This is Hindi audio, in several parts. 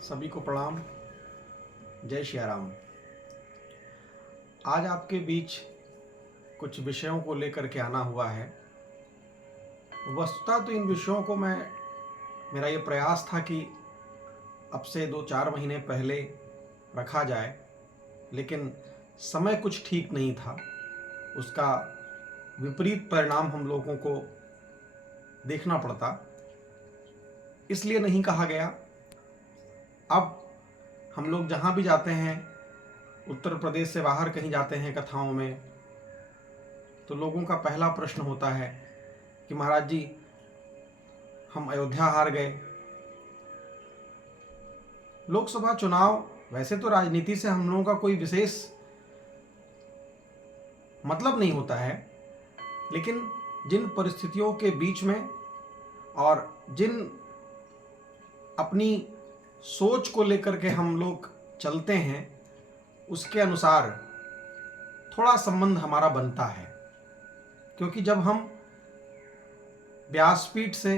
सभी को प्रणाम। जय श्री राम। आज आपके बीच कुछ विषयों को लेकर के आना हुआ है। वस्तुतः तो इन विषयों को मेरा ये प्रयास था कि अब से 2-4 महीने पहले रखा जाए, लेकिन समय कुछ ठीक नहीं था। उसका विपरीत परिणाम हम लोगों को देखना पड़ता, इसलिए नहीं कहा गया। अब हम लोग जहाँ भी जाते हैं, उत्तर प्रदेश से बाहर कहीं जाते हैं कथाओं में, तो लोगों का पहला प्रश्न होता है कि महाराज जी, हम अयोध्या हार गए। लोकसभा चुनाव, वैसे तो राजनीति से हम लोगों का कोई विशेष मतलब नहीं होता है, लेकिन जिन परिस्थितियों के बीच में और जिन अपनी सोच को लेकर के हम लोग चलते हैं, उसके अनुसार थोड़ा संबंध हमारा बनता है। क्योंकि जब हम व्यासपीठ से,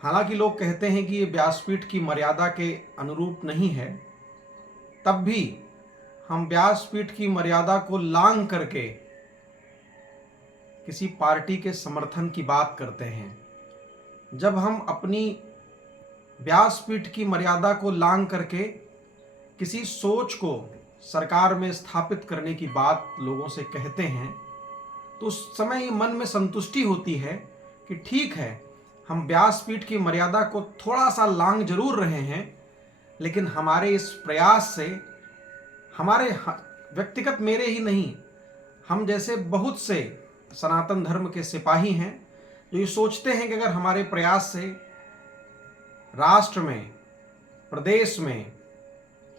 हालांकि लोग कहते हैं कि ये व्यासपीठ की मर्यादा के अनुरूप नहीं है, तब भी हम व्यासपीठ की मर्यादा को लांघ करके किसी पार्टी के समर्थन की बात करते हैं। जब हम अपनी व्यासपीठ की मर्यादा को लांघ करके किसी सोच को सरकार में स्थापित करने की बात लोगों से कहते हैं, तो उस समय ये मन में संतुष्टि होती है कि ठीक है, हम व्यासपीठ की मर्यादा को थोड़ा सा लांघ जरूर रहे हैं, लेकिन हमारे इस प्रयास से, हमारे व्यक्तिगत मेरे ही नहीं, हम जैसे बहुत से सनातन धर्म के सिपाही हैं जो ये सोचते हैं कि अगर हमारे प्रयास से राष्ट्र में, प्रदेश में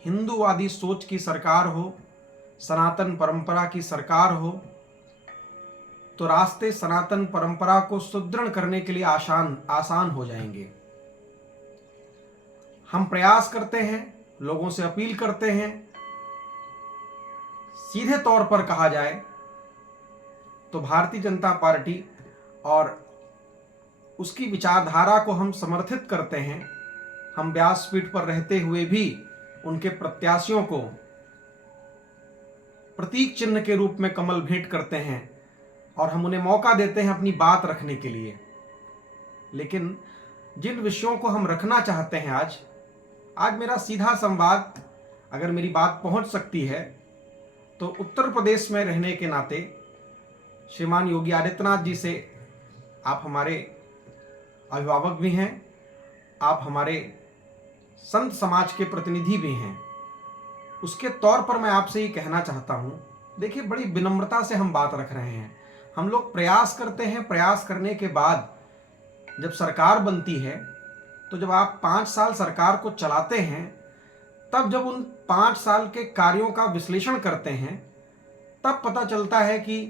हिंदूवादी सोच की सरकार हो, सनातन परंपरा की सरकार हो, तो रास्ते सनातन परंपरा को सुदृढ़ करने के लिए आसान हो जाएंगे। हम प्रयास करते हैं, लोगों से अपील करते हैं। सीधे तौर पर कहा जाए तो भारतीय जनता पार्टी और उसकी विचारधारा को हम समर्थित करते हैं। हम व्यासपीठ पर रहते हुए भी उनके प्रत्याशियों को प्रतीक चिन्ह के रूप में कमल भेंट करते हैं और हम उन्हें मौका देते हैं अपनी बात रखने के लिए। लेकिन जिन विषयों को हम रखना चाहते हैं, आज मेरा सीधा संवाद, अगर मेरी बात पहुंच सकती है तो उत्तर प्रदेश में रहने के नाते श्रीमान योगी आदित्यनाथ जी से, आप हमारे अभिभावक भी हैं, आप हमारे संत समाज के प्रतिनिधि भी हैं, उसके तौर पर मैं आपसे ये कहना चाहता हूँ। देखिए, बड़ी विनम्रता से हम बात रख रहे हैं। हम लोग प्रयास करते हैं, प्रयास करने के बाद जब सरकार बनती है, तो जब आप 5 साल सरकार को चलाते हैं, तब जब उन 5 साल के कार्यों का विश्लेषण करते हैं, तब पता चलता है कि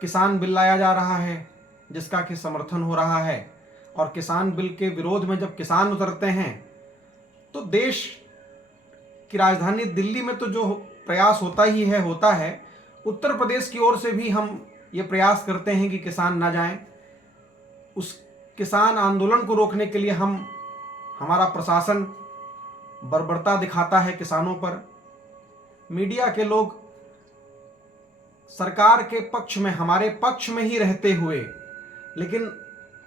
किसान बिल लाया जा रहा है जिसका कि समर्थन हो रहा है, और किसान बिल के विरोध में जब किसान उतरते हैं, तो देश की राजधानी दिल्ली में तो जो प्रयास होता है, उत्तर प्रदेश की ओर से भी हम ये प्रयास करते हैं कि किसान ना जाएं। उस किसान आंदोलन को रोकने के लिए हमारा प्रशासन बर्बरता दिखाता है किसानों पर। मीडिया के लोग सरकार के पक्ष में, हमारे पक्ष में ही रहते हुए, लेकिन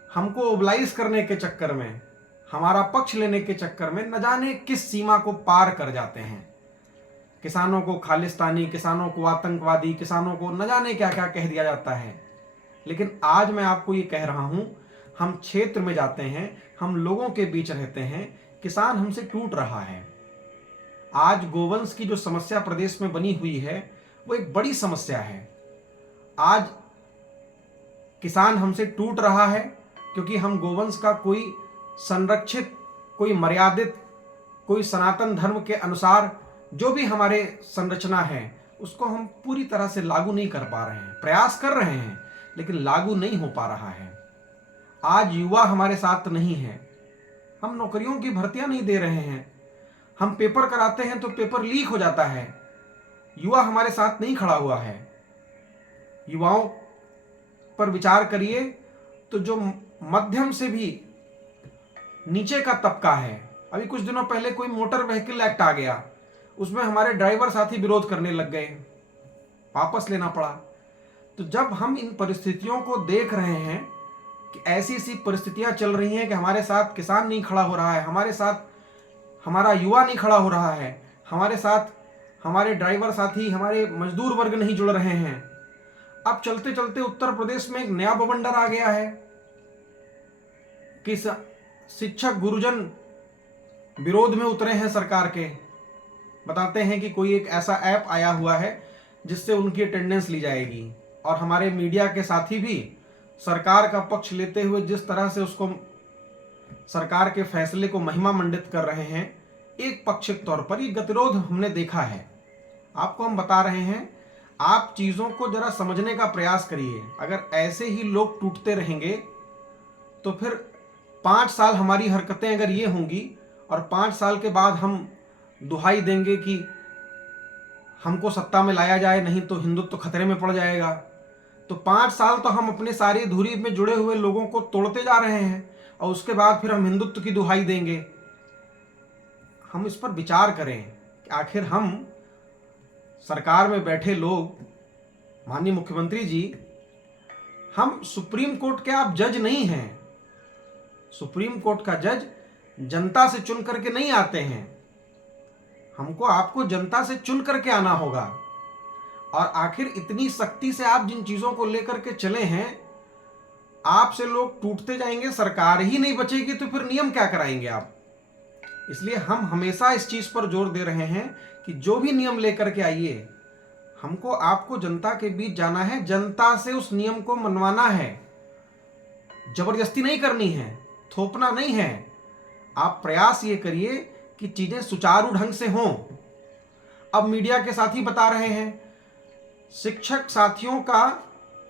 हमको ओबलाइज करने के चक्कर में, हमारा पक्ष लेने के चक्कर में न जाने किस सीमा को पार कर जाते हैं। किसानों को खालिस्तानी, किसानों को आतंकवादी, किसानों को न जाने क्या क्या कह दिया जाता है। लेकिन आज मैं आपको ये कह रहा हूं, हम क्षेत्र में जाते हैं, हम लोगों के बीच रहते हैं, किसान हमसे टूट रहा है। आज गोवंश की जो समस्या प्रदेश में बनी हुई है, वो एक बड़ी समस्या है। आज किसान हमसे टूट रहा है क्योंकि हम गोवंश का कोई संरक्षित, कोई मर्यादित, कोई सनातन धर्म के अनुसार जो भी हमारे संरचना है, उसको हम पूरी तरह से लागू नहीं कर पा रहे हैं। प्रयास कर रहे हैं, लेकिन लागू नहीं हो पा रहा है। आज युवा हमारे साथ नहीं है। हम नौकरियों की भर्तियां नहीं दे रहे हैं। हम पेपर कराते हैं तो पेपर लीक हो जाता है। युवा हमारे साथ नहीं खड़ा हुआ है। युवाओं पर विचार करिए तो जो मध्यम से भी नीचे का तबका है अभी कुछ दिनों पहले कोई मोटर व्हीकल एक्ट आ गया, उसमें हमारे ड्राइवर साथी विरोध करने लग गए, वापस लेना पड़ा। तो जब हम इन परिस्थितियों को देख रहे हैं कि ऐसी ऐसी परिस्थितियां चल रही हैं कि हमारे साथ किसान नहीं खड़ा हो रहा है, हमारे साथ हमारा युवा नहीं खड़ा हो रहा है, हमारे साथ हमारे ड्राइवर साथी, हमारे मजदूर वर्ग नहीं जुड़ रहे हैं। अब चलते चलते उत्तर प्रदेश में एक नया बवंडर आ गया है कि शिक्षक गुरुजन विरोध में उतरे हैं सरकार के। बताते हैं कि कोई एक ऐसा ऐप आया हुआ है जिससे उनकी अटेंडेंस ली जाएगी, और हमारे मीडिया के साथी भी सरकार का पक्ष लेते हुए जिस तरह से उसको, सरकार के फैसले को महिमा मंडित कर रहे हैं, एक पक्षिक तौर पर ये गतिरोध हमने देखा है। आपको हम बता रहे हैं, आप चीज़ों को जरा समझने का प्रयास करिए। अगर ऐसे ही लोग टूटते रहेंगे तो फिर 5 साल हमारी हरकतें अगर ये होंगी और 5 साल के बाद हम दुहाई देंगे कि हमको सत्ता में लाया जाए, नहीं तो हिंदुत्व तो खतरे में पड़ जाएगा, तो 5 साल तो हम अपने सारी धुरी में जुड़े हुए लोगों को तोड़ते जा रहे हैं, और उसके बाद फिर हम हिंदुत्व की दुहाई देंगे। हम इस पर विचार करें कि आखिर हम सरकार में बैठे लोग, माननीय मुख्यमंत्री जी, हम सुप्रीम कोर्ट के आप जज नहीं हैं। सुप्रीम कोर्ट का जज जनता से चुन करके नहीं आते हैं, हमको आपको जनता से चुन करके आना होगा। और आखिर इतनी सख्ती से आप जिन चीजों को लेकर के चले हैं, आपसे लोग टूटते जाएंगे, सरकार ही नहीं बचेगी, तो फिर नियम क्या कराएंगे आप। इसलिए हम हमेशा इस चीज पर जोर दे रहे हैं कि जो भी नियम लेकर के आइए, हमको आपको जनता के बीच जाना है, जनता से उस नियम को मनवाना है, जबरदस्ती नहीं करनी है, थोपना नहीं है। आप प्रयास ये करिए कि चीजें सुचारू ढंग से हों। अब मीडिया के साथी बता रहे हैं, शिक्षक साथियों का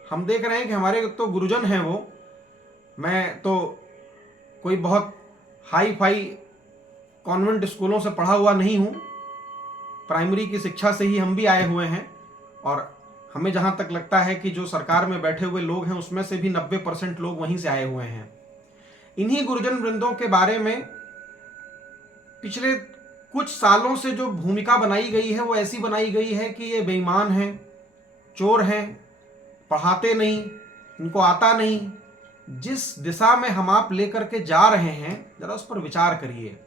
हम देख रहे हैं कि हमारे तो गुरुजन हैं वो, मैं तो कोई बहुत हाई फाई कॉन्वेंट स्कूलों से पढ़ा हुआ नहीं हूँ, प्राइमरी की शिक्षा से ही हम भी आए हुए हैं, और हमें जहाँ तक लगता है कि जो सरकार में बैठे हुए लोग हैं उसमें से भी 90% लोग वहीं से आए हुए हैं। इन्हीं गुरुजन वृंदों के बारे में पिछले कुछ सालों से जो भूमिका बनाई गई है वो ऐसी बनाई गई है कि ये बेईमान हैं, चोर हैं, पढ़ाते नहीं, इनको आता नहीं। जिस दिशा में हम आप लेकर के जा रहे हैं, जरा उस पर विचार करिए।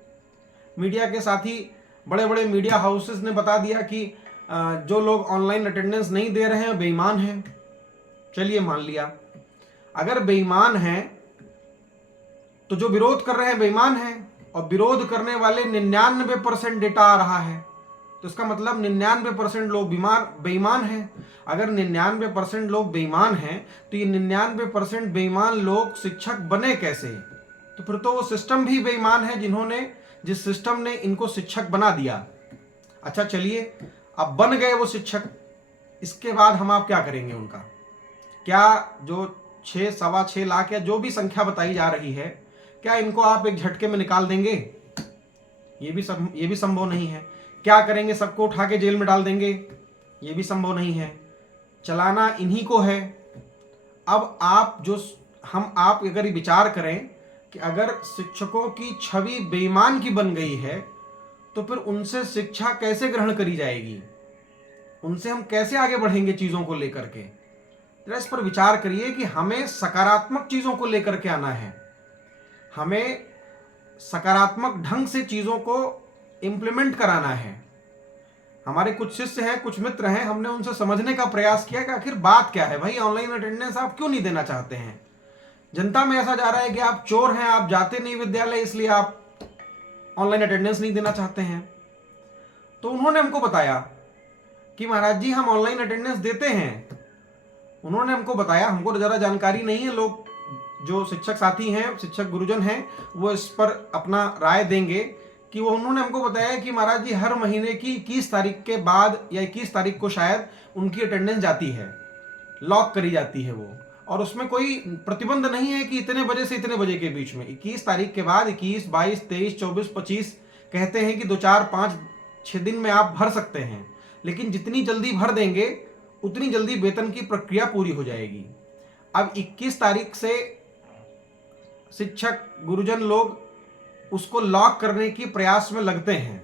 मीडिया के साथी, बड़े बड़े मीडिया हाउसेस ने बता दिया कि जो लोग ऑनलाइन अटेंडेंस नहीं दे रहे हैं बेईमान हैं। चलिए मान लिया, अगर बेईमान हैं तो जो विरोध कर रहे हैं बेईमान हैं, और विरोध करने वाले 99% डेटा आ रहा है, तो इसका मतलब 99% लोग बेईमान हैं। अगर 99% लोग बेईमान हैं तो ये 99% बेईमान लोग शिक्षक बने कैसे? तो फिर तो वो सिस्टम भी बेईमान है जिस सिस्टम ने इनको शिक्षक बना दिया। अच्छा चलिए, अब बन गए वो शिक्षक, इसके बाद हम आप क्या करेंगे उनका? क्या जो 6-6.25 लाख या जो भी संख्या बताई जा रही है, क्या इनको आप एक झटके में निकाल देंगे? ये भी संभव नहीं है। क्या करेंगे? सबको उठा के जेल में डाल देंगे? ये भी संभव नहीं है। चलाना इन्हीं को है। अब आप अगर विचार करें कि अगर शिक्षकों की छवि बेईमान की बन गई है तो फिर उनसे शिक्षा कैसे ग्रहण करी जाएगी? उनसे हम कैसे आगे बढ़ेंगे चीजों को लेकर के? जरा इस पर विचार करिए कि हमें सकारात्मक चीजों को लेकर के आना है, हमें सकारात्मक ढंग से चीजों को इंप्लीमेंट कराना है। हमारे कुछ शिष्य हैं, कुछ मित्र हैं, हमने उनसे समझने का प्रयास किया कि आखिर बात क्या है भाई, ऑनलाइन अटेंडेंस आप क्यों नहीं देना चाहते हैं? जनता में ऐसा जा रहा है कि आप चोर हैं, आप जाते नहीं विद्यालय, इसलिए आप ऑनलाइन अटेंडेंस नहीं देना चाहते हैं। तो उन्होंने हमको बताया कि महाराज जी हम ऑनलाइन अटेंडेंस देते हैं। उन्होंने हमको बताया, हमको तो ज़रा जानकारी नहीं है, लोग जो शिक्षक साथी हैं, शिक्षक गुरुजन हैं, वो इस पर अपना राय देंगे कि उन्होंने हमको बताया कि महाराज जी हर महीने की 21 तारीख के बाद या 21 तारीख को शायद उनकी अटेंडेंस जाती है, लॉक करी जाती है वो, और उसमें कोई प्रतिबंध नहीं है कि इतने बजे से इतने बजे के बीच में। 21 तारीख के बाद 21, 22, 23, 24, 25 कहते हैं कि 2, 4, 5, 6 दिन में आप भर सकते हैं, लेकिन जितनी जल्दी भर देंगे उतनी जल्दी वेतन की प्रक्रिया पूरी हो जाएगी। अब 21 तारीख से शिक्षक गुरुजन लोग उसको लॉक करने की प्रयास में लगते हैं।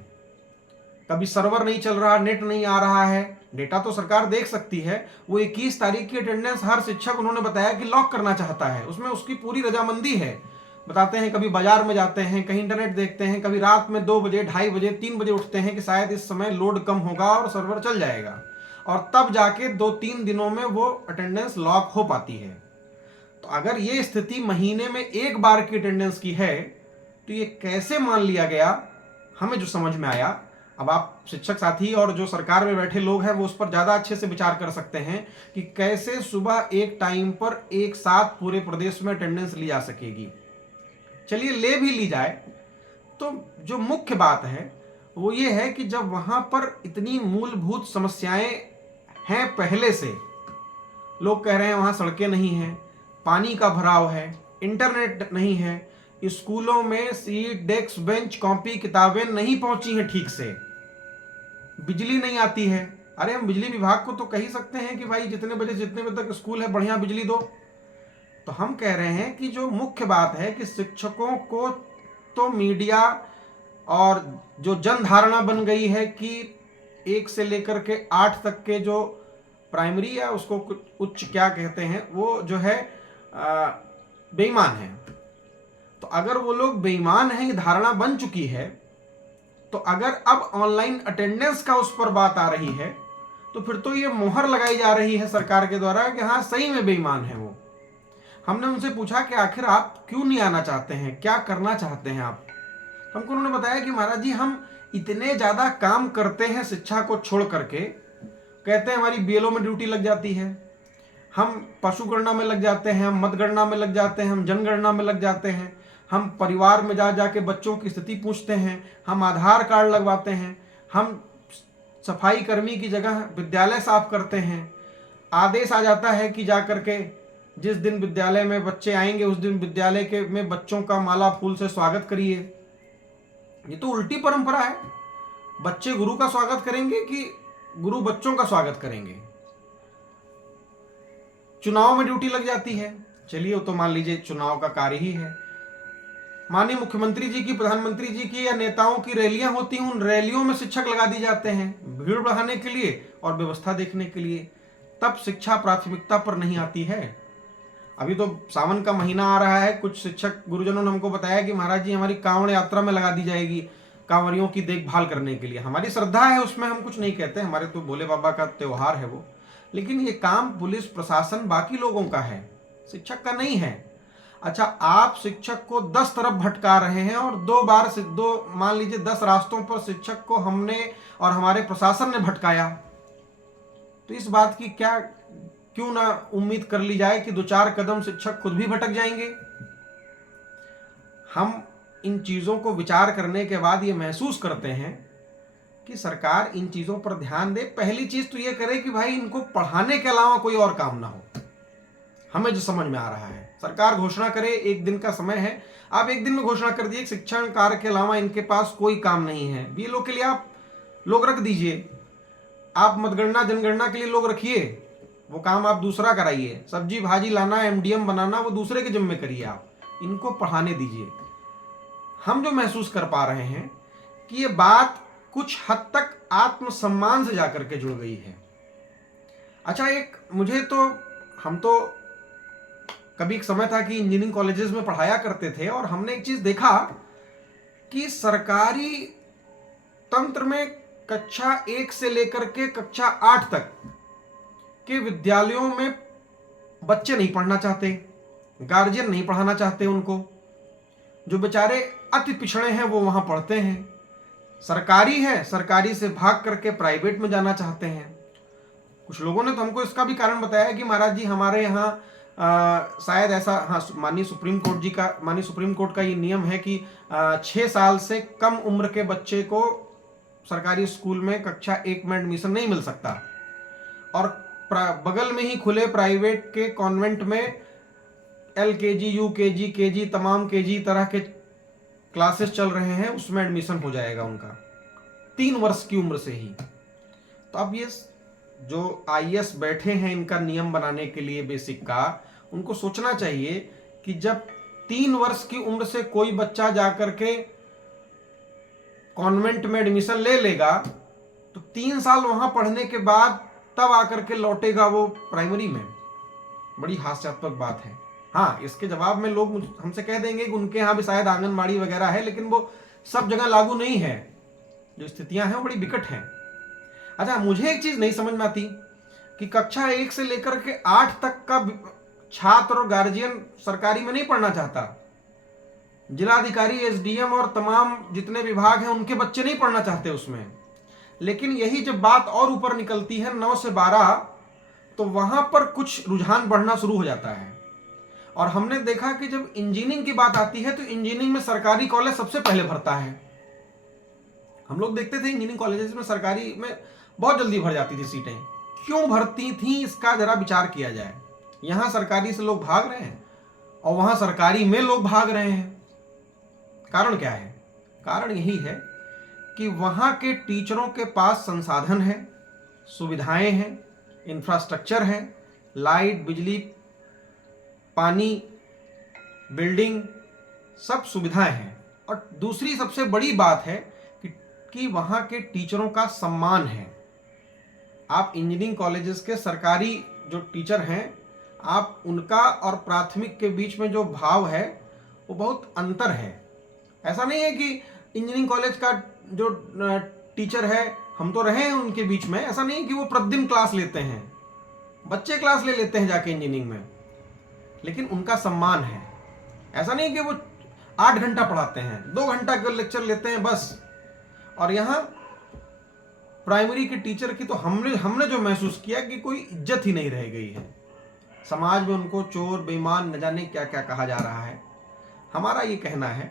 कभी सर्वर नहीं चल रहा, नेट नहीं आ रहा है, डेटा तो सरकार देख सकती है। वो 21 तारीख की अटेंडेंस हर शिक्षक उन्होंने बताया कि लॉक करना चाहता है, उसमें उसकी पूरी रजामंदी है। बताते हैं कभी बाजार में जाते हैं, कहीं इंटरनेट देखते हैं, कभी रात में 2 बजे, 2:30 बजे, 3 बजे उठते हैं कि शायद इस समय लोड कम होगा और सर्वर चल जाएगा, और तब जाके 2-3 दिनों में वो अटेंडेंस लॉक हो पाती है। तो अगर ये स्थिति महीने में एक बार की अटेंडेंस की है तो ये कैसे मान लिया गया? हमें जो समझ में आया, अब आप शिक्षक साथी और जो सरकार में बैठे लोग हैं वो उस पर ज्यादा अच्छे से विचार कर सकते हैं कि कैसे सुबह एक टाइम पर एक साथ पूरे प्रदेश में अटेंडेंस ली जा सकेगी। चलिए ले भी ली जाए तो जो मुख्य बात है वो ये है कि जब वहां पर इतनी मूलभूत समस्याएं हैं, पहले से लोग कह रहे हैं वहां सड़कें नहीं हैं, पानी का भराव है, इंटरनेट नहीं है, स्कूलों में सीट, डेस्क, बेंच, कॉपी, किताबें नहीं पहुंची हैं ठीक से, बिजली नहीं आती है। अरे हम बिजली विभाग को तो कह ही सकते हैं कि भाई जितने बजे तक स्कूल है बढ़िया बिजली दो। तो हम कह रहे हैं कि जो मुख्य बात है कि शिक्षकों को तो मीडिया और जो जन धारणा बन गई है कि 1 से लेकर के 8 तक के जो प्राइमरी या उसको कुछ उच्च क्या कहते हैं वो जो है बेईमान है। तो अगर वो लोग बेईमान हैं, ये धारणा बन चुकी है, तो अगर अब ऑनलाइन अटेंडेंस का उस पर बात आ रही है तो फिर तो ये मोहर लगाई जा रही है सरकार के द्वारा कि हाँ सही में बेईमान है वो। हमने उनसे पूछा कि आखिर आप क्यों नहीं आना चाहते हैं, क्या करना चाहते हैं आप? हमको उन्होंने बताया कि महाराज जी हम इतने ज्यादा काम करते हैं शिक्षा को छोड़ करके, कहते हैं हमारी बीएलओ में ड्यूटी लग जाती है, हम पशुगणना में लग जाते हैं, हम मतगणना में लग जाते हैं, हम जनगणना में लग जाते हैं, हम परिवार में जा जाके बच्चों की स्थिति पूछते हैं, हम आधार कार्ड लगवाते हैं, हम सफाई कर्मी की जगह विद्यालय साफ करते हैं। आदेश आ जाता है कि जा करके जिस दिन विद्यालय में बच्चे आएंगे उस दिन विद्यालय के में बच्चों का माला फूल से स्वागत करिए। ये तो उल्टी परंपरा है। बच्चे गुरु का स्वागत करेंगे कि गुरु बच्चों का स्वागत करेंगे? चुनाव में ड्यूटी लग जाती है, चलिए वो तो मान लीजिए चुनाव का कार्य ही है। माननीय मुख्यमंत्री जी की, प्रधानमंत्री जी की या नेताओं की रैलियां होती हैं, उन रैलियों में शिक्षक लगा दी जाते हैं भीड़ बढ़ाने के लिए और व्यवस्था देखने के लिए। तब शिक्षा प्राथमिकता पर नहीं आती है। अभी तो सावन का महीना आ रहा है, कुछ शिक्षक गुरुजनों ने हमको बताया कि महाराज जी हमारी कांवड़ यात्रा में लगा दी जाएगी कांवरियों की देखभाल करने के लिए। हमारी श्रद्धा है, उसमें हम कुछ नहीं कहते, हमारे तो भोले बाबा का त्योहार है वो, लेकिन ये काम पुलिस प्रशासन बाकी लोगों का है, शिक्षक का नहीं है। अच्छा, आप शिक्षक को 10 तरफ भटका रहे हैं और 2 बार मान लीजिए 10 रास्तों पर शिक्षक को हमने और हमारे प्रशासन ने भटकाया, तो इस बात की क्यों ना उम्मीद कर ली जाए कि 2-4 कदम शिक्षक खुद भी भटक जाएंगे। हम इन चीजों को विचार करने के बाद ये महसूस करते हैं कि सरकार इन चीजों पर ध्यान दे। पहली चीज तो ये करे कि भाई इनको पढ़ाने के अलावा कोई और काम ना हो। हमें जो समझ में आ रहा है, सरकार घोषणा करे, 1 दिन का समय है, आप 1 दिन में घोषणा कर दिए शिक्षण कार्य के अलावा इनके पास कोई काम नहीं है। बीएलओ के लिए आप लोग रख दीजिए, आप मतगणना जनगणना के लिए लोग रखिए, वो काम आप दूसरा कराइए, सब्जी भाजी लाना, एमडीएम बनाना वो दूसरे के जिम्मे करिए, आप इनको पढ़ाने दीजिए। हम जो महसूस कर पा रहे हैं कि ये बात कुछ हद तक आत्मसम्मान से जाकर के जुड़ गई है। अच्छा, हम तो कभी एक समय था कि इंजीनियरिंग कॉलेजेस में पढ़ाया करते थे और हमने एक चीज देखा कि सरकारी तंत्र में कक्षा 1 से लेकर के कक्षा 8 तक के विद्यालयों में बच्चे नहीं पढ़ना चाहते, गार्जियन नहीं पढ़ाना चाहते उनको। जो बेचारे अति पिछड़े हैं वो वहां पढ़ते हैं। सरकारी है, सरकारी से भाग करके प्राइवेट में जाना चाहते हैं। कुछ लोगों ने तो हमको इसका भी कारण बताया कि महाराज जी हमारे यहाँ शायद ऐसा, हाँ, माननीय सुप्रीम कोर्ट का ये नियम है कि 6 साल से कम उम्र के बच्चे को सरकारी स्कूल में कक्षा 1 में एडमिशन नहीं मिल सकता, और बगल में ही खुले प्राइवेट के कॉन्वेंट में LKG, UKG, KG, तमाम KG तरह के क्लासेस चल रहे हैं, उसमें एडमिशन हो जाएगा उनका 3 वर्ष की उम्र से ही। तो अब ये जो IAS बैठे हैं इनका नियम बनाने के लिए बेसिक का, उनको सोचना चाहिए कि जब 3 वर्ष की उम्र से कोई बच्चा जाकर के कॉन्वेंट में एडमिशन ले लेगा तो 3 साल वहां पढ़ने के बाद तब आकर के लौटेगा वो प्राइमरी में। बड़ी हास्यास्पद बात है। हाँ, इसके जवाब में लोग हमसे कह देंगे कि उनके यहाँ भी शायद आंगनबाड़ी वगैरह है, लेकिन वो सब जगह लागू नहीं है। जो स्थितियां हैं वो बड़ी विकट हैं। अच्छा, मुझे एक चीज नहीं समझ में आती कि कक्षा 1 से लेकर के 8 तक का छात्र और गार्जियन सरकारी में नहीं पढ़ना चाहता। जिलाधिकारी, एसडीएम और तमाम जितने विभाग हैं उनके बच्चे नहीं पढ़ना चाहते उसमें। लेकिन यही जब बात और ऊपर निकलती है 9 से 12, तो वहां पर कुछ रुझान बढ़ना शुरू हो जाता है। और हमने देखा कि जब इंजीनियरिंग की बात आती है तो इंजीनियरिंग में सरकारी कॉलेज सबसे पहले भरता है। हम लोग देखते थे इंजीनियरिंग कॉलेजेस में सरकारी में बहुत जल्दी भर जाती थी सीटें। क्यों भरती थी इसका जरा विचार किया जाए। यहां सरकारी से लोग भाग रहे हैं और वहां सरकारी में लोग भाग रहे हैं। कारण क्या है? कारण यही है कि वहां के टीचरों के पास संसाधन है, सुविधाएं हैं, इंफ्रास्ट्रक्चर है, लाइट, बिजली, पानी, बिल्डिंग, सब सुविधाएं हैं। और दूसरी सबसे बड़ी बात है कि वहां के टीचरों का सम्मान है। आप इंजीनियरिंग कॉलेजेस के सरकारी जो टीचर हैं, आप उनका और प्राथमिक के बीच में जो भाव है वो बहुत अंतर है। ऐसा नहीं है कि इंजीनियरिंग कॉलेज का जो टीचर है, हम तो रहे हैं उनके बीच में, ऐसा नहीं है कि वो प्रतिदिन क्लास लेते हैं। बच्चे क्लास ले लेते हैं जाके इंजीनियरिंग में, लेकिन उनका सम्मान है। ऐसा नहीं कि वो 8 घंटा पढ़ाते हैं, 2 घंटा का लेक्चर लेते हैं बस। और यहाँ प्राइमरी के टीचर की तो हमने जो महसूस किया कि कोई इज्जत ही नहीं रह गई है। समाज में उनको चोर, बेईमान, न जाने क्या क्या कहा जा रहा है। हमारा ये कहना है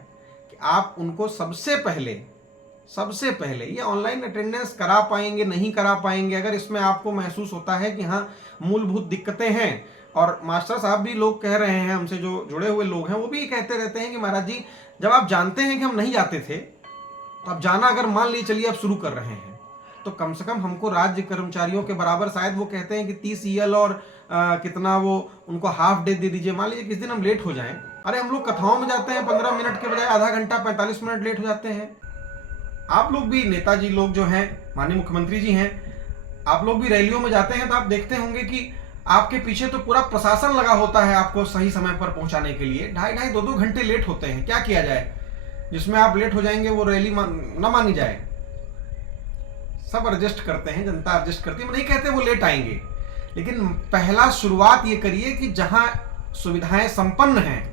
कि आप उनको सबसे पहले ये ऑनलाइन अटेंडेंस करा पाएंगे, नहीं करा पाएंगे, अगर इसमें आपको महसूस होता है कि हाँ मूलभूत दिक्कतें हैं, और मास्टर साहब भी लोग कह रहे हैं, हमसे जो जुड़े हुए लोग हैं वो भी कहते रहते हैं कि महाराज जी, जब आप जानते हैं कि हम नहीं जाते थे तो अब जाना, अगर मान लीजिए चलिए आप शुरू कर रहे हैं, तो कम से कम हमको राज्य कर्मचारियों के बराबर, शायद वो कहते हैं कि 30 EL और कितना वो उनको हाफ डे दे दीजिए। मान लीजिए किस दिन हम लेट हो जाएं, अरे हम लोग कथाओं में जाते हैं 15 मिनट के बजाय आधा घंटा 45 मिनट लेट हो जाते हैं। आप लोग भी, नेताजी लोग जो हैं, माननीय मुख्यमंत्री जी हैं, आप लोग भी रैलियों में जाते हैं तो आप देखते होंगे कि आपके पीछे तो पूरा प्रशासन लगा होता है आपको सही समय पर पहुंचाने के लिए। 2.5 2 घंटे लेट होते हैं। क्या किया जाए जिसमें आप लेट हो जाएंगे वो रैली ना मानी जाए? सब एडजस्ट करते हैं, जनता एडजस्ट करती है। मैं नहीं कहते वो लेट आएंगे, लेकिन पहला शुरुआत ये करिए कि जहां सुविधाएं संपन्न हैं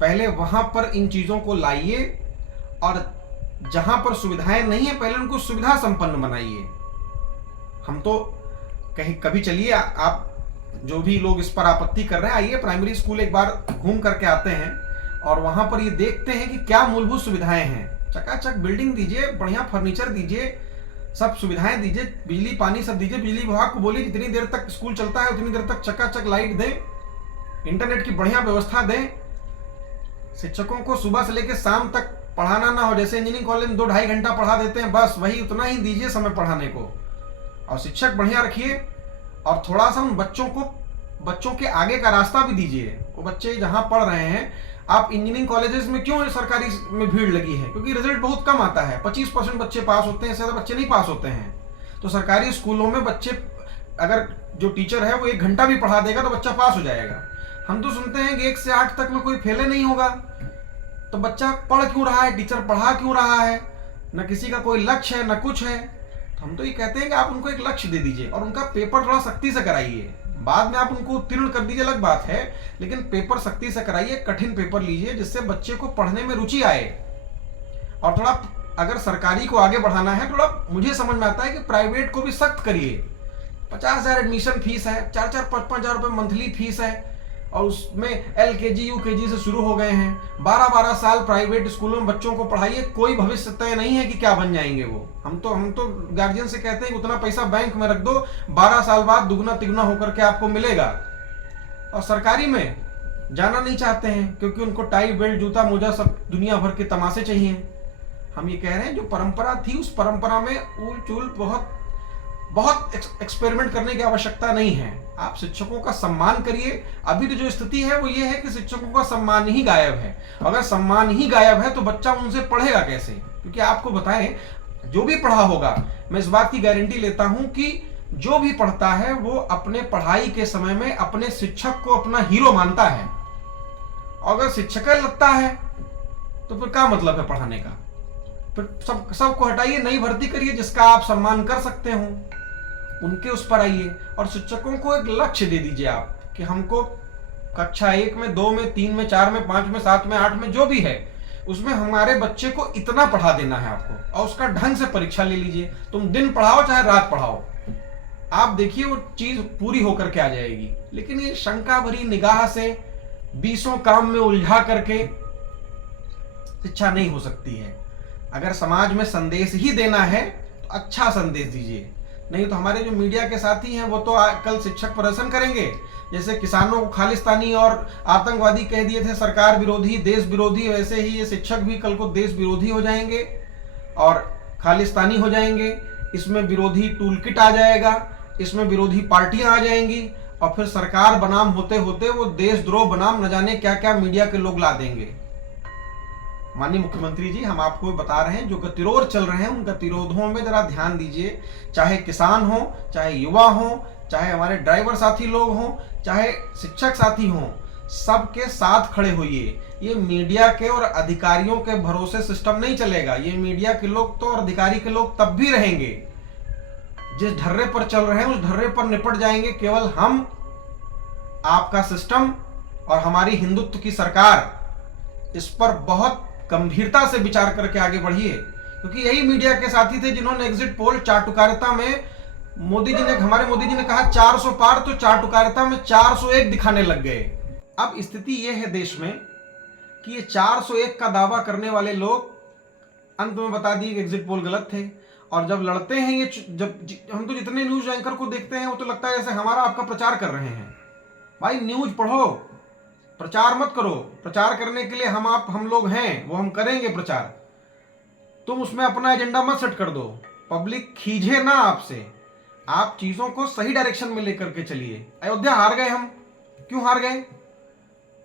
पहले वहां पर इन चीजों को लाइए, और जहां पर सुविधाएं नहीं है पहले उनको सुविधा संपन्न बनाइए। हम तो कभी चलिए, आप जो भी लोग इस पर आपत्ति कर रहे हैं, आइए प्राइमरी स्कूल एक बार घूम करके आते हैं और वहां पर ये देखते हैं कि क्या मूलभूत सुविधाएं हैं। चकाचक बिल्डिंग दीजिए, बढ़िया फर्नीचर दीजिए, सब सुविधाएं दीजिए, बिजली पानी सब दीजिए। बिजली विभाग को बोलिए जितनी देर तक स्कूल चलता है उतनी देर तक चकाचक लाइट दें, इंटरनेट की बढ़िया व्यवस्था दें। शिक्षकों को सुबह से लेकर शाम तक पढ़ाना ना हो, जैसे इंजीनियरिंग कॉलेज में 2-2.5 घंटा पढ़ा देते हैं, बस वही उतना ही दीजिए समय पढ़ाने को। और शिक्षक बढ़िया रखिए, और थोड़ा सा उन बच्चों के आगे का रास्ता भी दीजिए। वो बच्चे जहां पढ़ रहे हैं, आप इंजीनियरिंग कॉलेजेस में क्यों सरकारी में भीड़ लगी है? क्योंकि रिजल्ट बहुत कम आता है, 25% बच्चे पास होते हैं, इससे ज्यादा बच्चे नहीं पास होते हैं। तो सरकारी स्कूलों में बच्चे, अगर जो टीचर है वो 1 घंटा भी पढ़ा देगा तो बच्चा पास हो जाएगा। हम तो सुनते हैं कि 1 से 8 तक में कोई फेले नहीं होगा। तो बच्चा पढ़ क्यों रहा है, टीचर पढ़ा क्यों रहा है? न किसी का कोई लक्ष्य है, न कुछ है। तो हम तो ये कहते हैं कि आप उनको एक लक्ष्य दे दीजिए और उनका पेपर थोड़ा सख्ती से कराइए। बाद में आप उनको उत्तीर्ण कर दीजिए, अलग बात है, लेकिन पेपर सख्ती से कराइए, कठिन पेपर लीजिए जिससे बच्चे को पढ़ने में रुचि आए। और थोड़ा अगर सरकारी को आगे बढ़ाना है, थोड़ा मुझे समझ में आता है कि प्राइवेट को भी सख्त करिए। 50,000 एडमिशन फीस है, 4-4, 5-5 हज़ार रुपये मंथली फीस है, और उसमें LKG UKG से शुरू हो गए हैं। 12-12 साल प्राइवेट स्कूलों में बच्चों को पढ़ाइए, कोई भविष्य तय नहीं है कि क्या बन जाएंगे वो। हम तो गार्जियन से कहते हैं कि उतना पैसा बैंक में रख दो, 12 साल बाद दुगना तिगुना होकर के आपको मिलेगा। और सरकारी में जाना नहीं चाहते हैं क्योंकि उनको टाई बेल्ट जूता मोजा सब दुनिया भर के तमाशे चाहिए। हम ये कह रहे हैं जो परंपरा थी उस परंपरा में ऊल चूल बहुत बहुत एक्सपेरिमेंट करने की आवश्यकता नहीं है। आप शिक्षकों का सम्मान करिए। अभी तो जो स्थिति है वो ये है कि शिक्षकों का सम्मान ही गायब है। अगर सम्मान ही गायब है तो बच्चा उनसे पढ़ेगा कैसे? क्योंकि आपको बताएं, जो भी पढ़ा होगा, मैं इस बात की गारंटी लेता हूं कि जो भी पढ़ता है वो अपने पढ़ाई के समय में अपने शिक्षक को अपना हीरो मानता है। अगर शिक्षक लगता है तो फिर क्या मतलब है पढ़ाने का? फिर सबको हटाइए, नई भर्ती करिए जिसका आप सम्मान कर सकते हो, उनके उस पर आइए। और शिक्षकों को एक लक्ष्य दे दीजिए आप कि हमको कक्षा 1 में, 2 में, 3 में, 4 में, 5 में, 7 में, 8 में, जो भी है उसमें हमारे बच्चे को इतना पढ़ा देना है आपको, और उसका ढंग से परीक्षा ले लीजिए। तुम दिन पढ़ाओ चाहे रात पढ़ाओ, आप देखिए वो चीज पूरी होकर के आ जाएगी। लेकिन ये शंका भरी निगाह से 20 काम में उलझा करके शिक्षा नहीं हो सकती है। अगर समाज में संदेश ही देना है तो अच्छा संदेश दीजिए, नहीं तो हमारे जो मीडिया के साथी हैं वो तो कल शिक्षक प्रदर्शन करेंगे। जैसे किसानों को खालिस्तानी और आतंकवादी कह दिए थे, सरकार विरोधी, देश विरोधी, वैसे ही ये शिक्षक भी कल को देश विरोधी हो जाएंगे और खालिस्तानी हो जाएंगे। इसमें विरोधी टूलकिट आ जाएगा, इसमें विरोधी पार्टियां आ जाएंगी, और फिर सरकार बनाम होते होते वो देशद्रोह बनाम न जाने क्या क्या मीडिया के लोग ला देंगे। माननीय मुख्यमंत्री जी, हम आपको बता रहे हैं जो गतिरोध चल रहे हैं उन गतिरोधों में जरा ध्यान दीजिए। चाहे किसान हो, चाहे युवा हो, चाहे हमारे ड्राइवर साथी लोग हों, चाहे शिक्षक साथी हों, सबके साथ खड़े होइए। ये मीडिया के और अधिकारियों के भरोसे सिस्टम नहीं चलेगा। ये मीडिया के लोग तो और अधिकारी के लोग तब भी रहेंगे, जिस ढर्रे पर चल रहे हैं उस ढर्रे पर निपट जाएंगे केवल हम। आपका सिस्टम और हमारी हिंदुत्व की सरकार, इस पर बहुत गंभीरता से विचार करके आगे बढ़िए, क्योंकि यही मीडिया के साथी थे जिन्होंने एग्जिट पोल चाटुकारिता में हमारे मोदी जी ने कहा 400 पार, तो चाटुकारिता में 401 दिखाने लग गए। अब स्थिति यह है देश में कि ये 401 का दावा करने वाले लोग अंत में बता दिए कि एग्जिट पोल गलत थे। और जब लड़ते हैं ये, जब हम तो जितने न्यूज एंकर को देखते हैं वो तो लगता है जैसे हमारा आपका प्रचार कर रहे हैं। भाई न्यूज पढ़ो, प्रचार मत करो। प्रचार करने के लिए हम लोग हैं, वो हम करेंगे प्रचार। तुम उसमें अपना एजेंडा मत सेट कर दो, पब्लिक खींचे ना आपसे। आप चीजों को सही डायरेक्शन में लेकर के चलिए। अयोध्या हार गए हम, क्यों हार गए?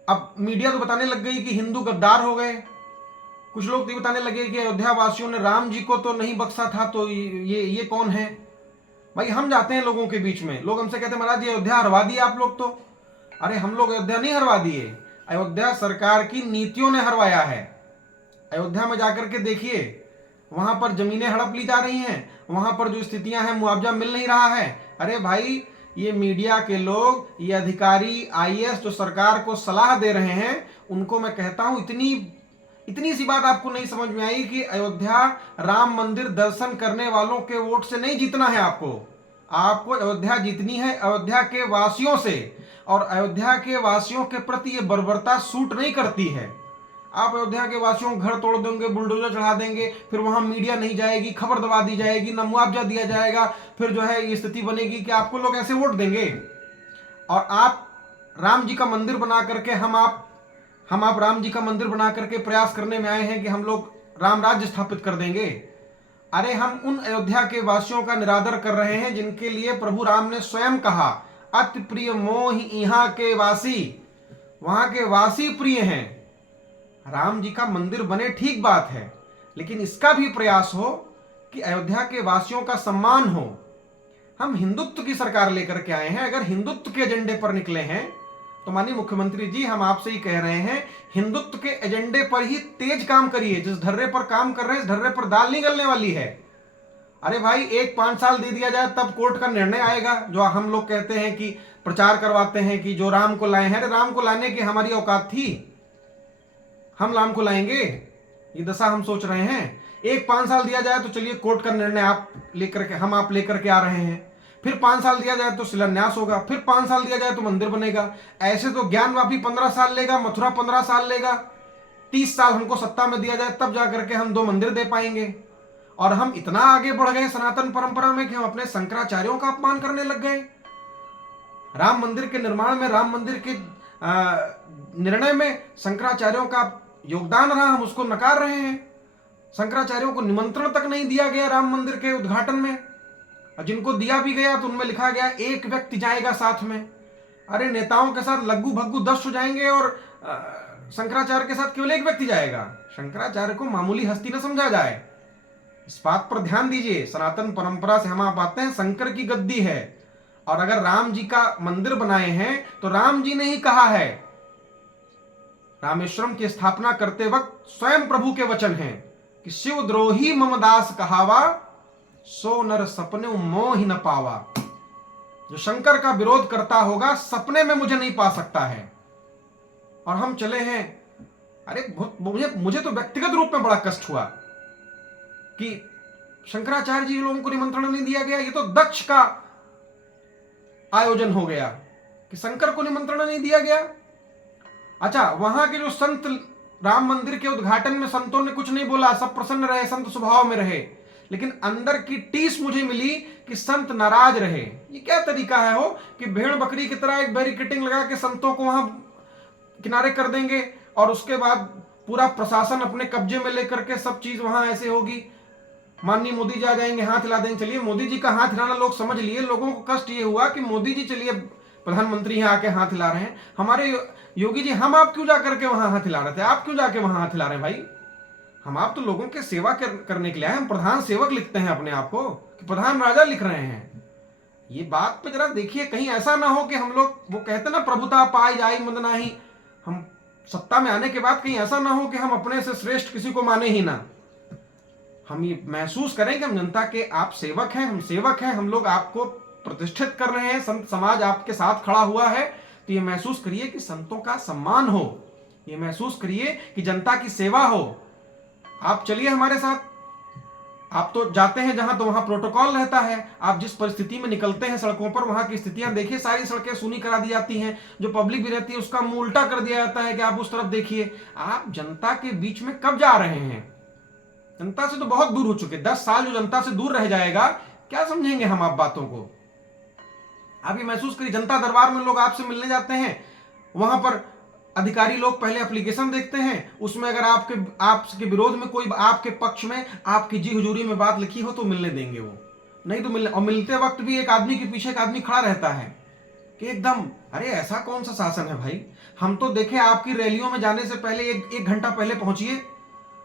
अब मीडिया तो बताने लग गई कि हिंदू गद्दार हो गए। कुछ लोग तो बताने लगे कि अयोध्या वासियों ने राम जी को तो नहीं बख्शा था, तो ये कौन है? भाई हम जाते हैं लोगों के बीच में, लोग हमसे कहते हैं महाराज ये अयोध्या हरवा दिए आप लोग तो। अरे हम लोग अयोध्या नहीं हरवा दिए, अयोध्या सरकार की नीतियों ने हरवाया है। अयोध्या में जाकर के देखिए, वहां पर जमीनें हड़प ली जा रही हैं, वहां पर जो स्थितियां हैं मुआवजा मिल नहीं रहा है। अरे भाई ये मीडिया के लोग, ये अधिकारी आईएएस जो सरकार को सलाह दे रहे हैं, उनको मैं कहता हूं इतनी सी बात आपको नहीं समझ में आई कि अयोध्या राम मंदिर दर्शन करने वालों के वोट से नहीं जीतना है। आपको अयोध्या जीतनी है अयोध्या के वासियों से, और अयोध्या के वासियों के प्रति ये बर्बरता सूट नहीं करती है। आप अयोध्या के वासियों को घर तोड़ देंगे, बुलडोजर चढ़ा देंगे, फिर वहां मीडिया नहीं जाएगी, खबर दबा दी जाएगी, ना मुआवजा दिया जाएगा, फिर जो है ये स्थिति बनेगी कि आपको लोग ऐसे वोट देंगे। और आप राम जी का मंदिर बना करके हम आप राम जी का मंदिर बना करके प्रयास करने में आए हैं कि हम लोग राम राज्य स्थापित कर देंगे। अरे हम उन अयोध्या के वासियों का निरादर कर रहे हैं जिनके लिए प्रभु राम ने स्वयं कहा अति प्रिय मोह यहाँ के वासी, वहां के वासी प्रिय हैं। राम जी का मंदिर बने ठीक बात है, लेकिन इसका भी प्रयास हो कि अयोध्या के वासियों का सम्मान हो। हम हिंदुत्व की सरकार लेकर के आए हैं। अगर हिंदुत्व के एजेंडे पर निकले हैं तो माननीय मुख्यमंत्री जी, हम आपसे ही कह रहे हैं, हिंदुत्व के एजेंडे पर ही तेज काम करिए। जिस ढर्रे पर काम कर रहे हैं इस ढर्रे पर दाल नहीं गलने वाली है। अरे भाई 5 साल दे दिया जाए तब कोर्ट का निर्णय आएगा। जो हम लोग कहते हैं कि प्रचार करवाते हैं कि जो राम को लाए हैं, अरे राम को लाने की हमारी औकात थी? हम राम को लाएंगे? ये दशा हम सोच रहे हैं। 5 साल दिया जाए तो चलिए कोर्ट का निर्णय आप लेकर के आ रहे हैं, फिर 5 साल दिया जाए तो शिलान्यास होगा, फिर 5 साल दिया जाए तो मंदिर बनेगा। ऐसे तो ज्ञानवापी 15 साल लेगा, मथुरा 15 साल लेगा, 30 साल हमको सत्ता में दिया जाए तब जाकर के हम 2 मंदिर दे पाएंगे। और हम इतना आगे बढ़ गए सनातन परंपरा में कि हम अपने शंकराचार्यों का अपमान करने लग गए। राम मंदिर के निर्माण में, राम मंदिर के निर्णय में शंकराचार्यों का योगदान रहा, हम उसको नकार रहे हैं। शंकराचार्यों को निमंत्रण तक नहीं दिया गया राम मंदिर के उद्घाटन में। और जिनको दिया भी गया तो उनमें लिखा गया एक व्यक्ति जाएगा साथ में। अरे नेताओं के साथ लग्गू भग्गू 10 हो जाएंगे और शंकराचार्य के साथ केवल एक व्यक्ति जाएगा। शंकराचार्य को मामूली हस्ती न समझा जाए, इस बात पर ध्यान दीजिए। सनातन परंपरा से हम आप आते हैं, शंकर की गद्दी है। और अगर राम जी का मंदिर बनाए हैं तो राम जी ने ही कहा है, रामेश्वरम की स्थापना करते वक्त स्वयं प्रभु के वचन हैं कि शिवद्रोही मम दास कहावा, सो नर सपने मोह ही न पावा। जो शंकर का विरोध करता होगा सपने में मुझे नहीं पा सकता है। और हम चले हैं। अरे मुझे तो व्यक्तिगत रूप में बड़ा कष्ट हुआ कि शंकराचार्य जी लोगों को निमंत्रण नहीं दिया गया। ये तो दक्ष का आयोजन हो गया कि शंकर को निमंत्रण नहीं दिया गया। अच्छा, वहां के जो संत राम मंदिर के उद्घाटन में संतों ने कुछ नहीं बोला, सब प्रसन्न रहे, संत स्वभाव में रहे। लेकिन अंदर की टीस मुझे मिली कि संत नाराज रहे। ये क्या तरीका है हो कि भेड़ बकरी की तरह एक बैरिकेटिंग लगा के संतों को वहां किनारे कर देंगे और उसके बाद पूरा प्रशासन अपने कब्जे में लेकर के सब चीज वहां ऐसे होगी। माननीय मोदी जी आ जाएंगे, हाथ हिला देंगे। चलिए, मोदी जी का हाथ हिलाना लोग समझ लिए। लोगों को कष्ट ये हुआ कि मोदी जी चलिए प्रधानमंत्री यहाँ आके हाथ हिला रहे हैं। हमारे योगी जी, हम आप क्यों जा करके वहां हाथ हिला रहे थे? आप क्यों जाके वहां हाथ हिला रहे हैं भाई? हम आप तो लोगों के सेवा करने के लिए आए। हम प्रधान सेवक लिखते हैं अपने आप को कि प्रधान राजा लिख रहे हैं। ये बात पे जरा देखिए, कहीं ऐसा ना हो कि हम लोग, वो कहते ना प्रभुता पाई जाई मंद नाही, हम सत्ता में आने के बाद कहीं ऐसा ना हो कि हम अपने से श्रेष्ठ किसी को माने ही ना। हम ये महसूस करें कि हम जनता के आप सेवक हैं, हम सेवक हैं, हम लोग आपको प्रतिष्ठित कर रहे हैं, संत समाज आपके साथ खड़ा हुआ है। तो ये महसूस करिए कि संतों का सम्मान हो, ये महसूस करिए कि जनता की सेवा हो। आप चलिए हमारे साथ। आप तो जाते हैं जहां, तो वहां प्रोटोकॉल रहता है। आप जिस परिस्थिति में निकलते हैं सड़कों पर, वहां की स्थितियां देखिए। सारी सड़कें सूनी करा दी जाती हैं। जो पब्लिक भी रहती है उसका मुंह उल्टा कर दिया जाता है कि आप उस तरफ देखिए। आप जनता के बीच में कब जा रहे हैं? जनता से तो बहुत दूर हो चुके। 10 साल जो जनता से दूर रह जाएगा, क्या समझेंगे हम आप बातों को? आप ये महसूस करिए, जनता दरबार में लोग आपसे मिलने जाते हैं, वहां पर अधिकारी लोग पहले एप्लीकेशन देखते हैं, उसमें अगर आपके विरोध में कोई, आपके पक्ष में, आपकी जी हुजूरी में बात लिखी हो तो मिलने देंगे। वो नहीं तो मिलते वक्त भी एक आदमी के पीछे एक आदमी खड़ा रहता है कि एकदम, अरे ऐसा कौन सा शासन है भाई? हम तो देखे आपकी रैलियों में जाने से पहले एक घंटा पहले पहुंचिए,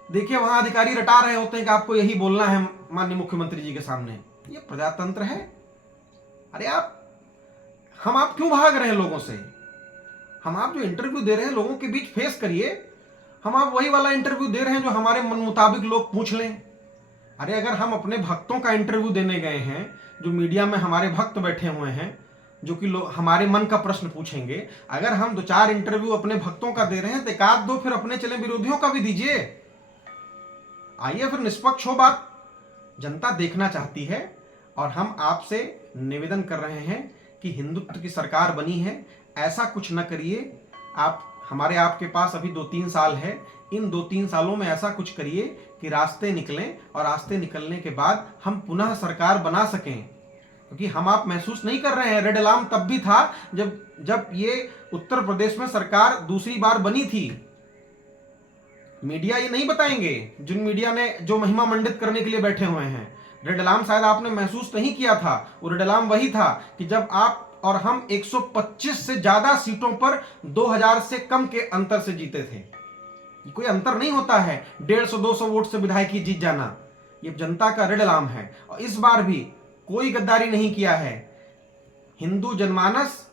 देखिए वहां अधिकारी रटा रहे होते हैं कि आपको यही बोलना है माननीय मुख्यमंत्री जी के सामने। ये प्रजातंत्र है? अरे हम आप क्यों भाग रहे हैं लोगों से? हम आप जो इंटरव्यू दे रहे हैं लोगों के बीच फेस करिए। हम आप वही वाला इंटरव्यू दे रहे हैं जो हमारे मन मुताबिक लोग पूछ लें। अरे अगर हम अपने भक्तों का इंटरव्यू देने गए हैं, जो मीडिया में हमारे भक्त बैठे हुए हैं, जो कि लोग हमारे मन का प्रश्न पूछेंगे, अगर हम 2-4 इंटरव्यू अपने भक्तों का दे रहे हैं तो 1-2 फिर अपने चले विरोधियों का भी दीजिए। आइए फिर निष्पक्ष हो बात। जनता देखना चाहती है और हम आपसे निवेदन कर रहे हैं कि हिंदुत्व की सरकार बनी है, ऐसा कुछ न करिए। आपके पास अभी 2-3 साल है। इन 2-3 सालों में ऐसा कुछ करिए कि रास्ते निकलें और रास्ते निकलने के बाद हम पुनः सरकार बना सकें। क्योंकि हम आप महसूस नहीं कर रहे हैं, रेड अलार्म तब भी था जब ये उत्तर प्रदेश में सरकार दूसरी बार बनी थी। मीडिया ये नहीं बताएंगे, जिन मीडिया ने जो महिमा मंडित करने के लिए बैठे हुए हैं। रेड अलार्म शायद आपने महसूस नहीं किया था। वो रेड अलार्म वही था कि जब आप और हम 125 से ज्यादा सीटों पर 2000 से कम के अंतर से जीते थे। ये कोई अंतर नहीं होता है 150-200 वोट से विधायकी जीत जाना। ये जनता का रेड अलार्म है। और इस बार भी कोई गद्दारी नहीं किया है। हिंदू जनमानस,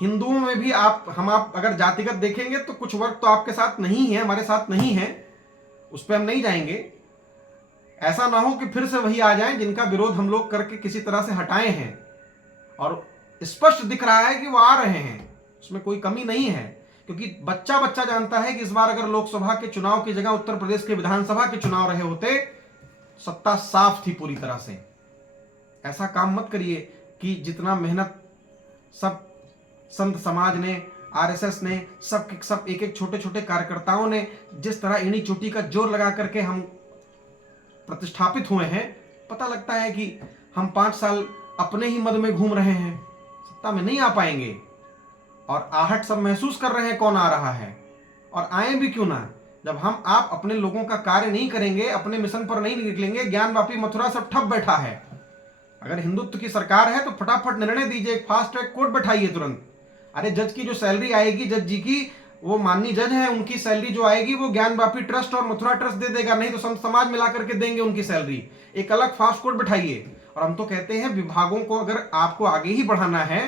हिंदुओं में भी हम आप अगर जातिगत देखेंगे तो कुछ वर्ग तो आपके साथ नहीं है, हमारे साथ नहीं है, उस पर हम नहीं जाएंगे। ऐसा ना हो कि फिर से वही आ जाएं जिनका विरोध हम लोग करके किसी तरह से हटाए हैं। और स्पष्ट दिख रहा है कि वो आ रहे हैं, उसमें कोई कमी नहीं है। क्योंकि बच्चा जानता है कि इस बार अगर लोकसभा के चुनाव की जगह उत्तर प्रदेश के विधानसभा के चुनाव रहे होते, सत्ता साफ थी पूरी तरह से। ऐसा काम मत करिए कि जितना मेहनत सब संत समाज ने, आरएसएस ने, सब एक छोटे कार्यकर्ताओं ने जिस तरह एड़ी चोटी का जोर लगा करके हम प्रतिष्ठापित हुए हैं, पता लगता है कि हम 5 साल अपने ही मद में घूम रहे हैं, सत्ता में नहीं आ पाएंगे। और आहट सब महसूस कर रहे हैं कौन आ रहा है। और आए भी क्यों ना, जब हम आप अपने लोगों का कार्य नहीं करेंगे, अपने मिशन पर नहीं निकलेंगे। ज्ञान वापी मथुरा सब ठप बैठा है। अगर हिंदुत्व की सरकार है तो फटाफट निर्णय दीजिए, एक फास्ट ट्रैक कोर्ट बैठाइए तुरंत। अरे जज की जो सैलरी आएगी, जज जी की, वो माननीय जज है, उनकी सैलरी जो आएगी वो ज्ञानवापी ट्रस्ट और मथुरा ट्रस्ट दे देगा, नहीं तो संत समाज मिला करके देंगे उनकी सैलरी। एक अलग फास्ट कोर्ट बैठाइए। और हम तो कहते हैं विभागों को अगर आपको आगे ही बढ़ाना है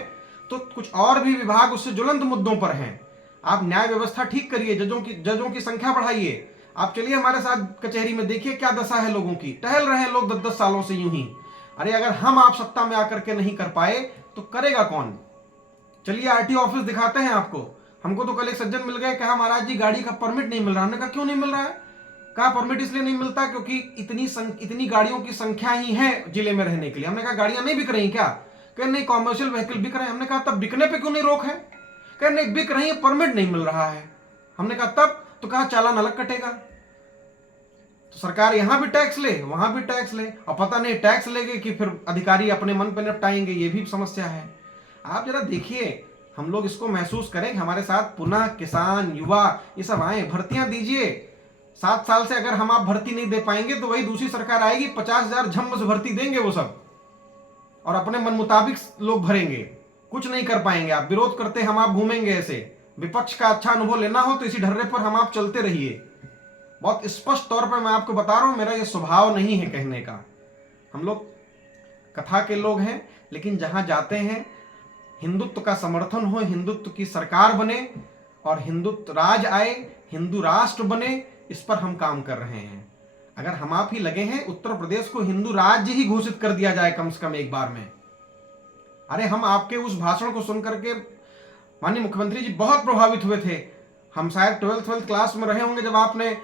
तो कुछ और भी विभाग उससे ज्वलंत मुद्दों पर हैं। आप न्याय व्यवस्था ठीक करिए, जजों की संख्या बढ़ाइए। आप चलिए हमारे साथ कचहरी में, देखिए क्या दशा है लोगों की, टहल रहे हैं लोग 10-10 सालों से यूं ही। अरे अगर हम आप सत्ता में आकर के नहीं कर पाए तो करेगा कौन? चलिए आरटीओ ऑफिस दिखाते हैं आपको। हमको तो कल एक सज्जन मिल गए, कहा महाराज जी गाड़ी का परमिट नहीं मिल रहा। हमने कहा क्यों नहीं मिल रहा है? कहा परमिट इसलिए नहीं मिलता क्योंकि इतनी गाड़ियों की संख्या ही है जिले में रहने के लिए। हमने कहा गाड़ियां नहीं बिक रही क्या? कह नहीं कॉमर्शियल व्हीकल बिक रहे हैं। हमने कहा तब बिकने पे क्यों नहीं रोक है? कह नहीं बिक रही है, परमिट नहीं मिल रहा है। हमने कहा तब? तो कहा चालान अलग कटेगा। तो सरकार यहां भी टैक्स ले, वहां भी टैक्स ले, और पता नहीं टैक्स लेंगे कि फिर अधिकारी अपने मन पर निपटाएंगे, ये भी समस्या है। आप जरा देखिए, हम लोग इसको महसूस करें, हमारे साथ पुनः किसान, युवा ये सब आए, भर्तियां दीजिए। 7 साल से अगर हम आप भर्ती नहीं दे पाएंगे तो वही दूसरी सरकार आएगी, 50,000 झम्म से भर्ती देंगे वो सब, और अपने मन मुताबिक लोग भरेंगे, कुछ नहीं कर पाएंगे। आप विरोध करते हम आप घूमेंगे ऐसे। विपक्ष का अच्छा अनुभव लेना हो तो इसी ढर्रे पर हम आप चलते रहिए। बहुत स्पष्ट तौर पर मैं आपको बता रहा हूं, मेरा ये स्वभाव नहीं है कहने का। हम लोग कथा के लोग हैं, लेकिन जहां जाते हैं हिंदुत्व का समर्थन हो, हिंदुत्व की सरकार बने और हिंदुत्व राज आए, हिंदू राष्ट्र बने, इस पर हम काम कर रहे हैं। अगर हम आप ही लगे हैं, उत्तर प्रदेश को हिंदू राज्य ही घोषित कर दिया जाए कम से कम एक बार में। अरे हम आपके उस भाषण को सुनकर के माननीय मुख्यमंत्री जी बहुत प्रभावित हुए थे। हम शायद 12th क्लास में रहे होंगे जब आपने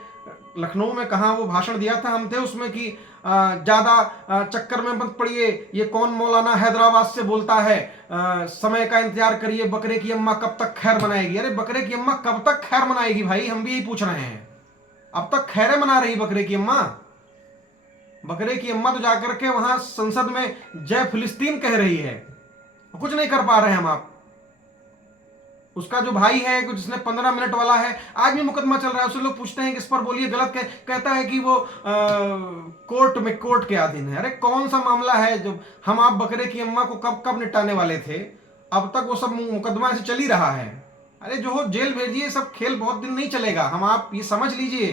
लखनऊ में कहा वो भाषण दिया था। हम थे उसमें कि ज्यादा चक्कर में मत पड़िए, ये कौन मौलाना हैदराबाद से बोलता है, समय का इंतजार करिए, बकरे की अम्मा कब तक खैर मनाएगी। अरे बकरे की अम्मा कब तक खैर मनाएगी भाई? हम भी यही पूछ रहे हैं। अब तक खैरे मना रही बकरे की अम्मा। बकरे की अम्मा तो जाकर के वहां संसद में जय फिलिस्तीन कह रही है, कुछ नहीं कर पा रहे हम आप। उसका जो भाई है कुछ, जिसने 15 मिनट वाला है, आज भी मुकदमा चल रहा है। उससे लोग पूछते हैं कि इस पर बोलिए, गलत कहता है कि वो कोर्ट के अधीन है। अरे कौन सा मामला है जो हम आप बकरे की अम्मा को कब कब निपटाने वाले थे? अब तक वो सब मुकदमा ऐसे चल ही रहा है। अरे जो हो जेल भेजिए, सब खेल बहुत दिन नहीं चलेगा। हम आप ये समझ लीजिए,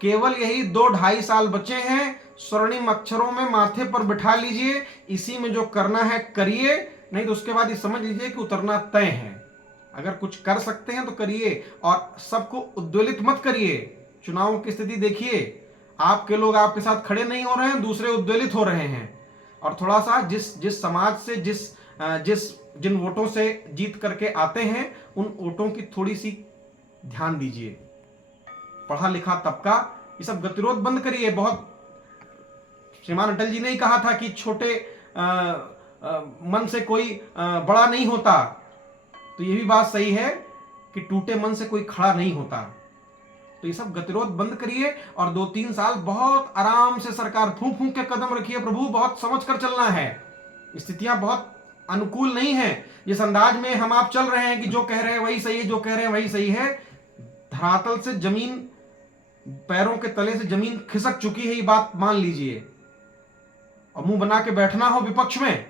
केवल यही 2-2.5 साल बचे हैं। स्वर्णिम अक्षरों में माथे पर बिठा लीजिए, इसी में जो करना है करिए, नहीं तो उसके बाद ये समझ लीजिए कि उतरना तय है। अगर कुछ कर सकते हैं तो करिए, और सबको उद्वेलित मत करिए। चुनावों की स्थिति देखिए, आपके लोग आपके साथ खड़े नहीं हो रहे हैं, दूसरे उद्वेलित हो रहे हैं। और थोड़ा सा जिस समाज से जिन वोटों से जीत करके आते हैं, उन वोटों की थोड़ी सी ध्यान दीजिए। पढ़ा लिखा तबका, ये सब गतिरोध बंद करिए। बहुत श्रीमान अटल जी ने ही कहा था कि छोटे मन से कोई बड़ा नहीं होता। तो ये भी बात सही है कि टूटे मन से कोई खड़ा नहीं होता। तो ये सब गतिरोध बंद करिए, और 2-3 साल बहुत आराम से सरकार फूंक फूंक के कदम रखिए। प्रभु बहुत समझ कर चलना है, स्थितियां बहुत अनुकूल नहीं है। जिस अंदाज में हम आप चल रहे हैं कि जो कह रहे हैं वही सही है, जो कह रहे हैं वही सही है, धरातल से जमीन, पैरों के तले से जमीन खिसक चुकी है, ये बात मान लीजिए। और मुंह बना के बैठना हो विपक्ष में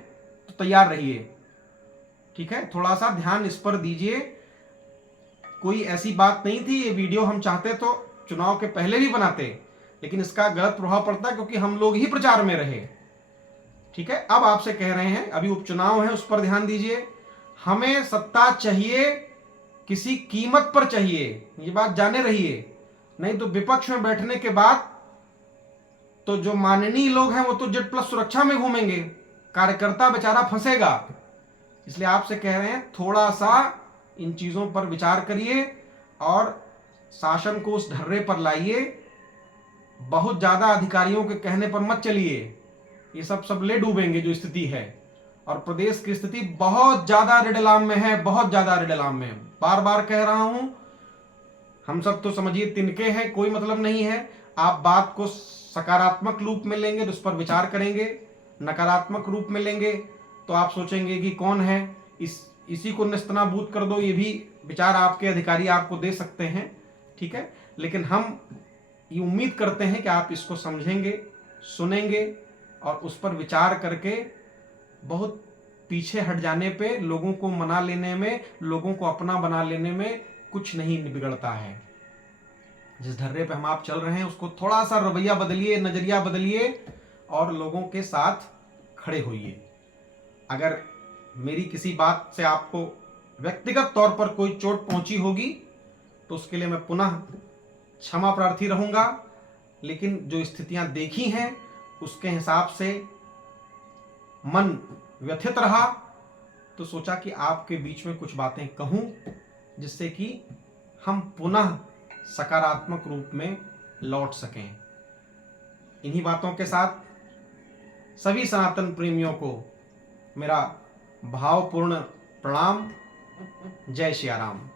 तो तैयार रहिए, ठीक है? थोड़ा सा ध्यान इस पर दीजिए। कोई ऐसी बात नहीं थी, ये वीडियो हम चाहते तो चुनाव के पहले भी बनाते, लेकिन इसका गलत प्रभाव पड़ता क्योंकि हम लोग ही प्रचार में रहे, ठीक है? अब आपसे कह रहे हैं, अभी उपचुनाव है, उस पर ध्यान दीजिए। हमें सत्ता चाहिए, किसी कीमत पर चाहिए, ये बात जाने रहिए। नहीं तो विपक्ष में बैठने के बाद तो जो माननीय लोग हैं वो तो जेड+ सुरक्षा में घूमेंगे, कार्यकर्ता बेचारा फंसेगा। इसलिए आपसे कह रहे हैं, थोड़ा सा इन चीजों पर विचार करिए और शासन को उस ढर्रे पर लाइए। बहुत ज्यादा अधिकारियों के कहने पर मत चलिए, ये सब ले डूबेंगे जो स्थिति है। और प्रदेश की स्थिति बहुत ज्यादा रेडलाम में है, बहुत ज्यादा रेडलाम में। बार बार कह रहा हूं, हम सब तो समझिए तिनके हैं, कोई मतलब नहीं है। आप बात को सकारात्मक रूप में लेंगे तो उस पर विचार करेंगे, नकारात्मक रूप में लेंगे तो आप सोचेंगे कि कौन है, इसी को नेस्तनाबूद कर दो। ये भी विचार आपके अधिकारी आपको दे सकते हैं, ठीक है? लेकिन हम ये उम्मीद करते हैं कि आप इसको समझेंगे, सुनेंगे और उस पर विचार करके बहुत पीछे हट जाने पे लोगों को मना लेने में, लोगों को अपना बना लेने में कुछ नहीं बिगड़ता है। जिस ढर्रे पे हम आप चल रहे हैं उसको थोड़ा सा रवैया बदलिए, नजरिया बदलिए और लोगों के साथ खड़े होइए। अगर मेरी किसी बात से आपको व्यक्तिगत तौर पर कोई चोट पहुंची होगी तो उसके लिए मैं पुनः क्षमा प्रार्थी रहूंगा, लेकिन जो स्थितियां देखी हैं उसके हिसाब से मन व्यथित रहा तो सोचा कि आपके बीच में कुछ बातें कहूं जिससे कि हम पुनः सकारात्मक रूप में लौट सकें। इन्हीं बातों के साथ सभी सनातन प्रेमियों को मेरा भावपूर्ण प्रणाम। जय श्री राम।